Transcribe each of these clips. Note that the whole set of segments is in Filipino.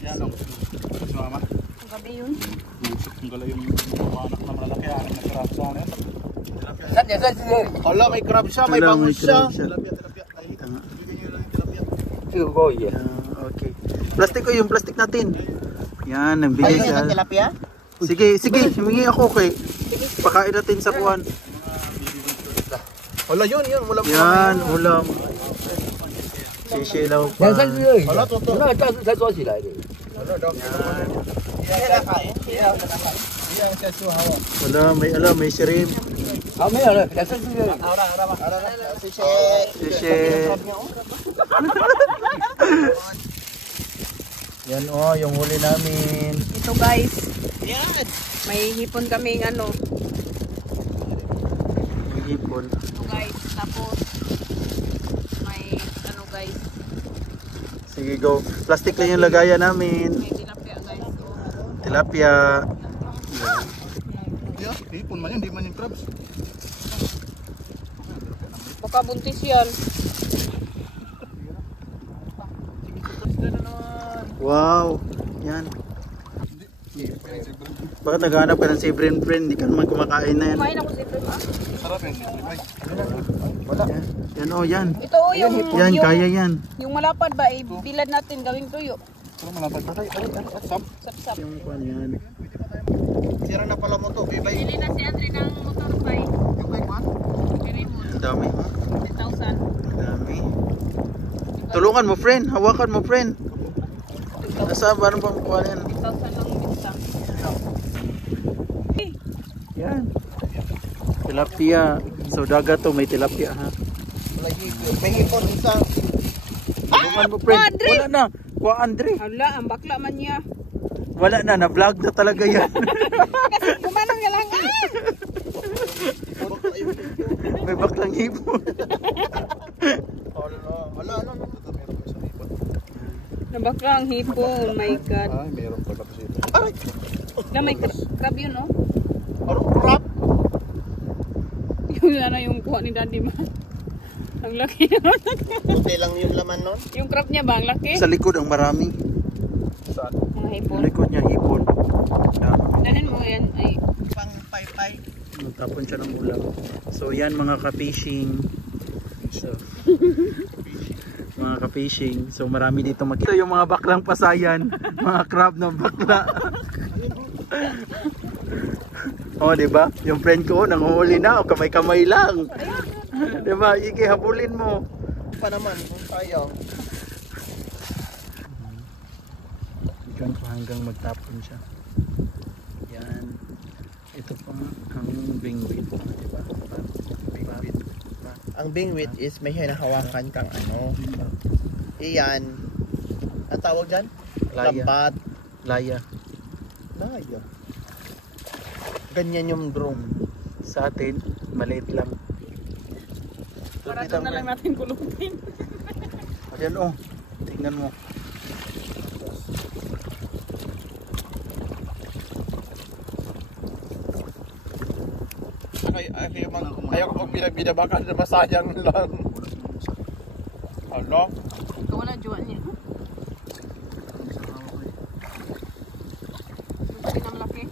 Yan o. Si mama. Ang gabi yun. Ang gala yung mga anak na malalaki. Anak na crab sa ano yan. Saan yan? Saan yan? Hala, may crab siya. May bangus siya. Tilapia. Siguro yan. Okay. Plastic ko yung plastic natin. Yan, nagbigay siya. Ayun, tilapia? Sige, humingi ako kay. Pakain natin sa kuwan. Hala, yun. Ulam. Yan, ulam. Sisilaw pa. Yan, saan yan? Hala, totoo. Wala, saan suwa sila? Hala, daw. Wala, may shrimp. May ano? Saan yan? Sisi. Yan yung huli namin. Ito guys. May hipon kaming ano. May hipon. Ito guys. Tapos may ano guys. Sige, go. Plastic lang yung lagayan namin. May tilapia guys. So, Tilapia. Yan, hipon man yan. Hindi man yung crabs. baka buntis yan. Wow. Yan. Bakit naghahanap ka ng si friend? Hindi ka naman kumakain na yan. Kumain ako dito. Sarap yan. Wala. Yan, yan. Ito yung Yan, kaya yan. yung malapad ba ibilad natin gawing tuyo. Pero malapad na tayo. Sap. Sap-sap. Yung kwan yan. Sira na pala mo to. Bibay. Bili na si Andre ng motorbike. Yung kay Juan? Ang dami. 10,000. Ang dami. Tulungan mo, friend. Hawakan mo, friend. Nasa ba? Ano bang kuha yan? 10,000 lang minta. Yan. Tilapia. So dagat to, may tilapia ha. May hipon isa. Tulungan mo, friend. Andre! Wala na. Kuha Andre. Hala, ang bakla man niya. Wala na. Na-vlog na talaga yan. Kasi gumanong niya lang. May baklang hipon. Wala. Meron isang hipon. Nabakla ang hipon. Oh my God. Ay, meron pala kasi ito. Na may crab yun, oh. Ano, crab? Yung ano yung kuha ni Daddy ma. Ang laki naman. Puti lang yung laman nun. Yung crab niya ba? Ang laki? Sa likod ang marami. Saan? Mga hipon. Sa likod niya hipon. Yan. Danin mo yan. Ay, Pang pay-pay. Magtapon siya ng ulam. So yan mga ka-fishing. So, mga ka-fishing. So marami dito makita yung mga baklang pasayan. Mga crab ng bakla. Oh, di ba? Yung friend ko nanguhuli na, o kamay-kamay lang. Di ba? Ikihabulin mo. Pa naman, kung tayo. Diyan pa hanggang magtapon siya. Yan. Ito pa ang bingwit. Di ba? Bingwit. Ang bingwit is may hinahawakan kang ano. Iyan. Ang tawag dyan? Laya. Lambat. Laya. Laya. Ganyan yung drone. Sa atin, maliit lang. para doon na lang natin kulutin. Ayan oh. Tingnan mo. Ayaw ko binabakan na masayang lang. Ano? Ikaw na, juwan niya. Ang laki.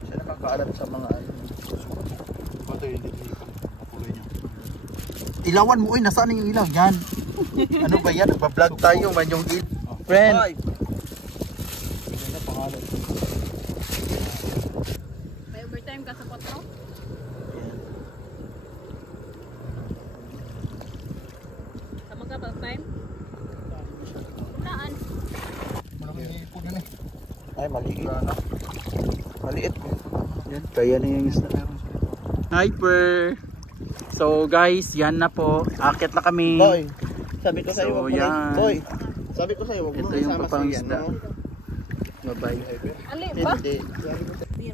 Siya nakakaalam sa mga ano. Bato yung kulay niya. Ilawan mo, oy, nasaan yung ilaw? Yan. Ano ba yan? Nagbablog tayo, man yung friend. Ay! May overtime ka sa 4? Sama ka pa time? Saan? Malaking hipon yun eh. Ay, maliit. Maliit. Yan, kaya na yung isda. Hyper! So guys, yan na po. Akit na kami. Boy, sabi ko sa'yo, So, wag mo yan. na. Boy, sabi ko sa'yo, wag mo Ito na yung isama papang si isda. ano. Bye-bye. Ali ba? Hindi.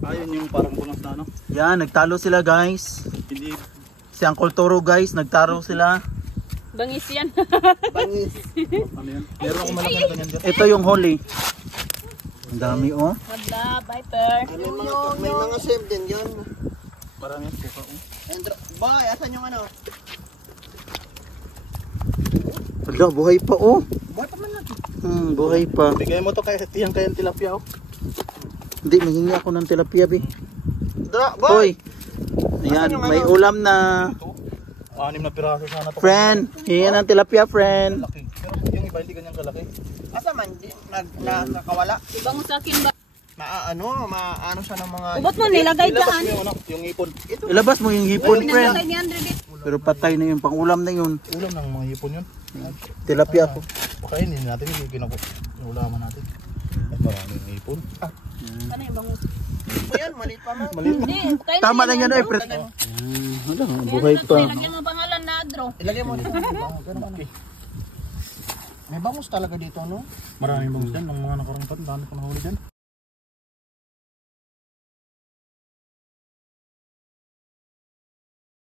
Ayun yung parang bungas na ano. Yan, nagtalo sila guys. Hindi. Si Uncle Toro guys, nagtaro sila. Bangis yan. Bangis. Ano yan? Meron akong malaking ganyan dyan. Ito yung holy. Ang dami oh. Madla, viper. May mga save din yun. Parang yan. Kuka. Boy, asan yung ano? Hala, buhay pa oh. Buhay pa man natin. Buhay pa. Bigay mo to kay tiyang kayang tilapia oh. Hindi, mahingi ako ng tilapia, be. Dra, boy. Hoy. Ayan, Asan yung may ano? ulam na. Ito. 6 na piraso sana to. Friend, hingi ng tilapia, friend. Laki. Pero yung iba hindi ganyan kalaki. Asa man, nakakawala. Ibang sa akin ba? Maano siya ng mga... Ubot mo nilagay Ilabas dyan. mo yung ano, yung ipon. Ilabas mo yung hipon, Pinagay friend. ni Andre dito. Pero patay na yung pangulam na yun. Ulam ng mga ipon yun. Tilapia ko. Pakainin natin yung kinako. Yung ulaman natin. Ay, maraming ipon. Ano yung bangus? Ito yan, maliit pa mo. Maliit na. Hindi, kain Tama na lang yan, Andrew. eh, friend. Wala, buhay Yan, pa. Lagyan mo pangalan na Adro. Ilagay mo dito. May bangus talaga dito, no? Maraming bangus dyan. Ng mga nakarangpan. Dami ko nahuli dyan.